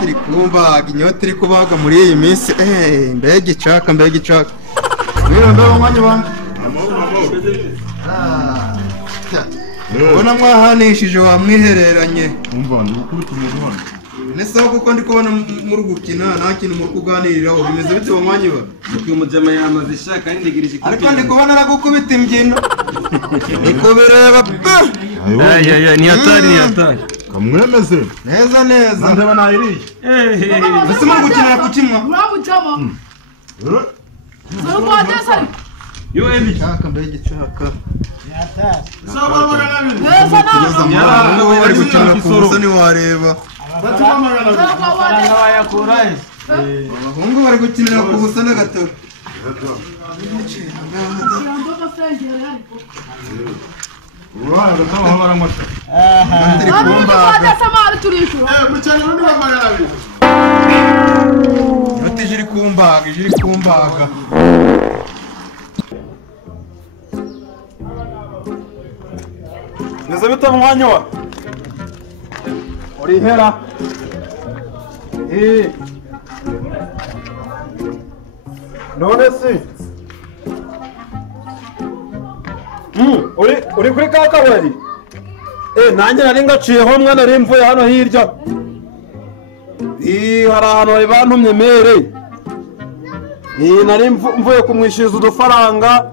Turi kumbaga inyota iri kubaga muri iyi minsi mbega icaka mwirondoro umwanya wanjye ubona mwahanishije wamwihereranye nesaho kuko ndi kubona muri gukina nta kintu muri kuganiriraho bimeze bite umwanya wa uyu mujama yamaze ishaka n'indigirije ariko ndi kubona aragukubita imbyino niko bireba ni hatari kamwemeze neza ndeba nayiriye ese muri gukinira ku kimwa Uramujama. Solo atesa. yo ebi chaka mbege chaka Solo na. bari gukinira ku musani wareba abahungu bari gukinira ku busana gato ijiri kumbaga neza bita mwanya wa urihera none si uri kuri ka kabari nanjye nari ngaciyeho mwana nari mvuye hano hirya hari ahantu bari bantumye mere nari mvuye kumwishyuza udufaranga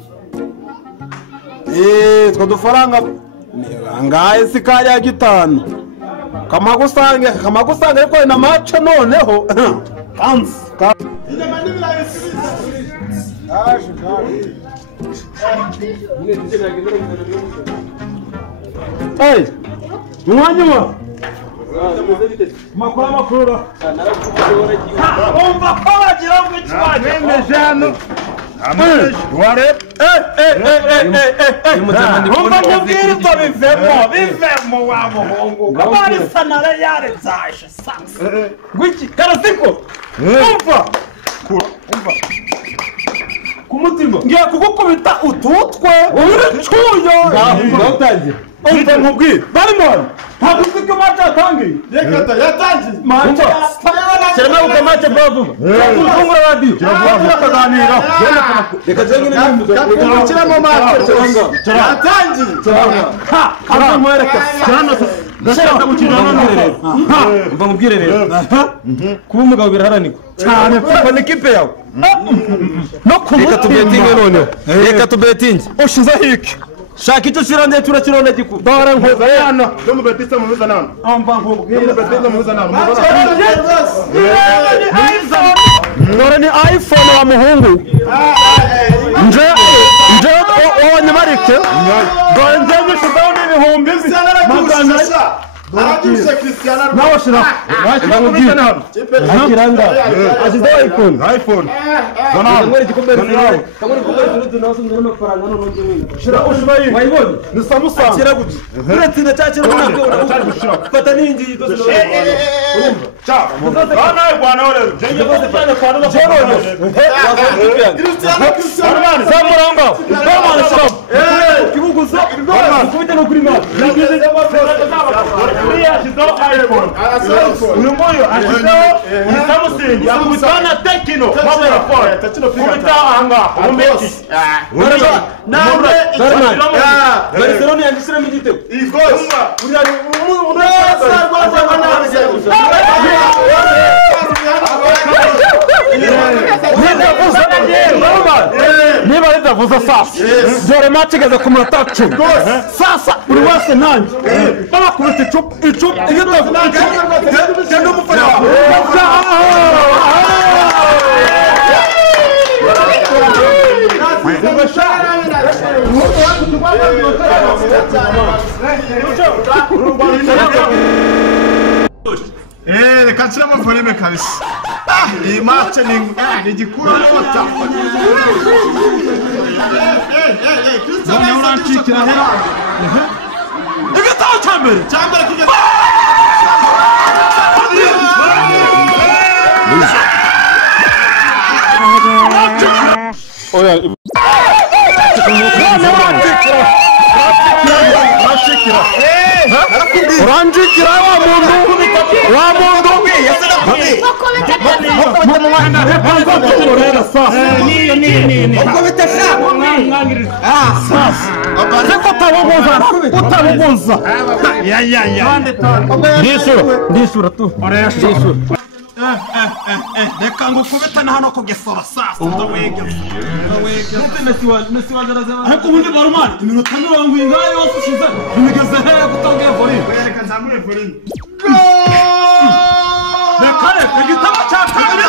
utwo dufaranga ngahe si kariya gitanu kamagusange ariko hari na mace noneho kanzi umwanya wa makuru umva ko bagira ngo ikibazo hano umva mubwiriza bivemo wa muhungu kabari sanare yarezashe sanse gwiki karasiko umva kumutima ngiye kugukubita ututwe uri cuyo ngaho umva nkubwire barimoni ntabwo uzi ko mace yatangiye yatangiye mace kirema kuko mace bavuga ufungura radiyo tukaganira reka jenge kiramo mace yatangiye ha kandi mwereka cyane ndashaka gukina none umva mubwire rero kuba umugabo biraharanirwa cyane kuko ni kipe yawe no kumutima reka tubetinge none reka tubetinge ushize hiki shaka icyo kirande turakirone giku dore nkoza yana no mu betisa mu bizanano amba nkubwira mu betisa mu bizanano dore ni iPhone wa muhungu nje wanyamarike dore nje shutdown ibihumbi magana aragise Cristiano nawe shira bakubwira hano akiranga azize iPhone bana ngore gikombe nawe kamuri kombe turudu naso ndero no faranga no nje wewe shira ushibayi wayiboni ni Samsung akira guti uretse na cyakira nabwo unagushira fata nindi dose no urumva cha bana bwana ole jenge bose fana kwa no Cristiano zamuranga bana shira kibuguzo kubita no kuri map Ashizeho iPhone uyu nguyu ashizeho Samsung yakubitana Tekino mobile phone kubita ahangaha umeki nawe Barcelona yandishiramo igitego niba ritavuze sasa dore match igeze ku munota 10 sasa buri wese nanjye bakubita icupa iyo genda umufana reka nshyiramo volume kabisa iyi match ni igikura nota noneho urancikira hera igitabo cya mbere cyambere kigeze oya uranjikira wa muntu utabuguza ndisura tu reka ngukubite na hano kugesora sasa ariko ubundi barumani iminota 70 ingahe yose ushize ntibigeze hehe kutabwiye volley reka nzamure volley reka igitabo cya kabiri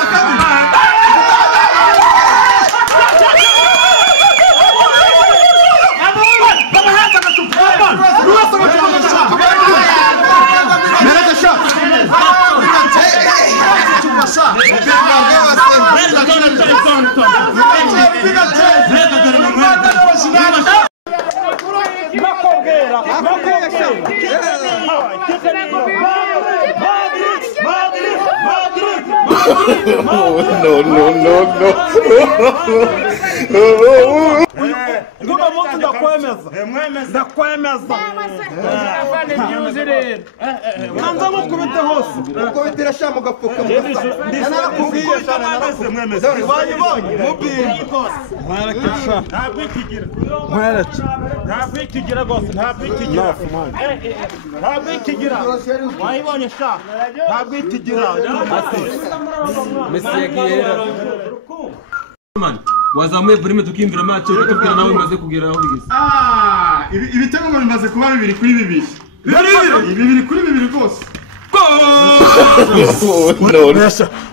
wazamuye volume tukimvira match tukubwira nawe bimaze kugera aho bigeze ibitego ngo bimaze kuba 2 kuri 2 2 kuri 2 rwose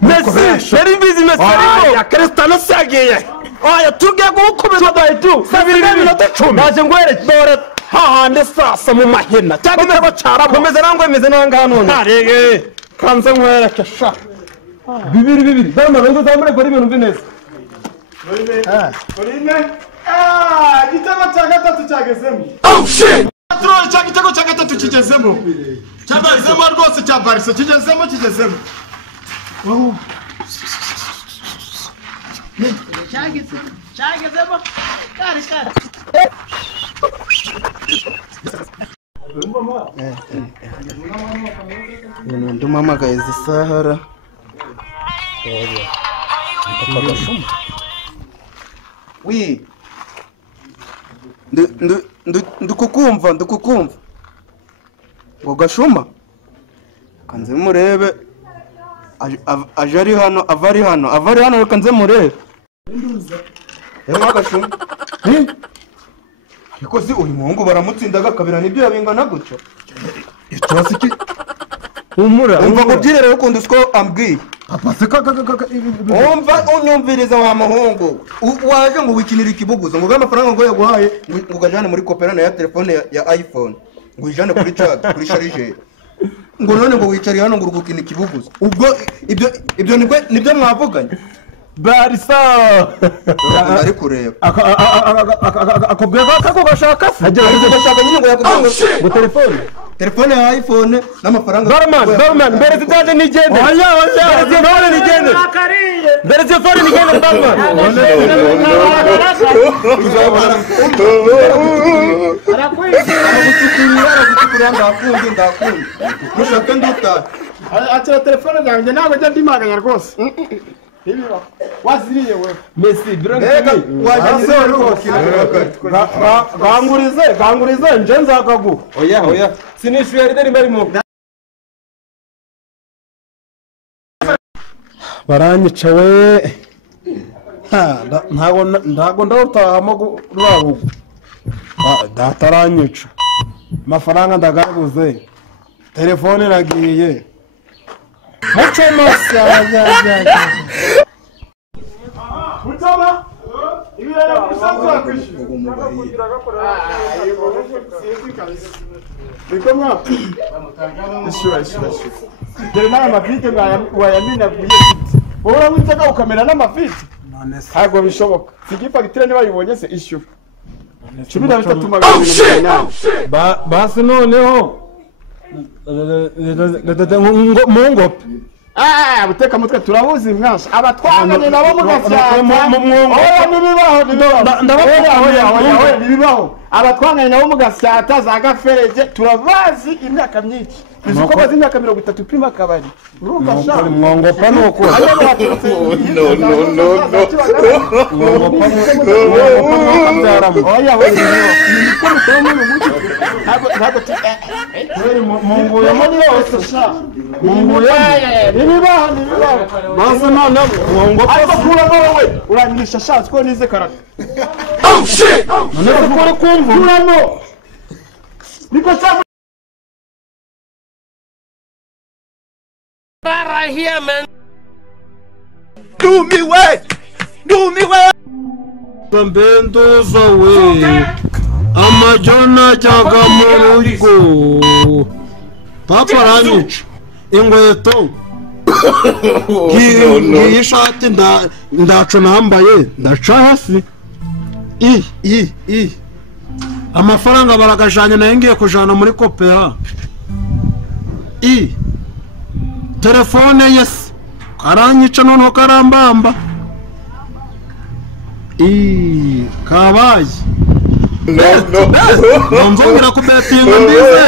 Messi yari bizi Messi ya Cristiano sagiye oya tugiye gukubita dayitu 10 naje ngwere dore hahande sasa mu mahena cyangwa bacara komeza nangwemeze nanga none arege kanze ngwere kasha 2 dama ngo zamure gori ibintu bineze igitego cya gatatu cyagezemo igitego cya gatatu kigezemo cyagezemo rwose cya Barca kigezemo ndumamagaye zisahara wi ndukukumva ngo Gashuma kanze murebe aje ari hano avari hano reka nze murebe Gashuma ariko si uyu muhungu baramutsindaga kabira nibyo yabingana gutyo itwasiki umura umva kubyirere ukunda usko ambwiye umva unyumviriza wa muhungu waje ngo wikinira ikibuguzo ngo amafaranga ngo yaguhaye ngo gajane muri koperana ya telefone ya iPhone ngo ijane kuri chat kuri charger ngo none ngo wicari hano ngo urugukina ikibuguzo ubwo ibyo nibyo mwavuganye Barisa ari kureba akobwa kako gashaka agera gashaka nyine ngo yakubwira ngo telefone ya iPhone n'amafaranga Barman mbere zitaje nigende oya mbere nigende mbere telefone nigende Barman arakuye ndakundi mushaka nduta acha telefone zanjye ntabwo njya ndimaganya rwose ibiba waziriye we Messi biranga wajye gangurize nje nzakagu oya sinishuye rideri mbere mu baranyica we ntago ndawutahamo rurabugu dataranyica amafaranga ndagabuze telefone iragiye muco masaya Mutama ibirara kusanzwe akwishyura bikomwa ishura dore na mafite wayamina kuye bora witaka ukamera n'amafite ntago bishoboka sigifagitire niba yibonye se ishyura 13 magana basi noneho mungope buteka mutwe turabuzi mwasha abatwanganye nabo mugasyata nibibaho abatwanganye nabo mugasyata za gaferege turabazi imyaka myinshi uzi ko bazi imyaka 30 pima kabari urumva sha mwongopa nuko uranyisha shatse ko nize karate Right here, man. Do me way. Bendoza we amajona jaga murugo papa ranyica ingweto ngiyi shati ndaco nambaye ndaca hasi amafaranga baragajanye nayo ngiye kujana muri kopera telefone yes karanyica noneho karambamba kabaye nzongera kubetinga mbize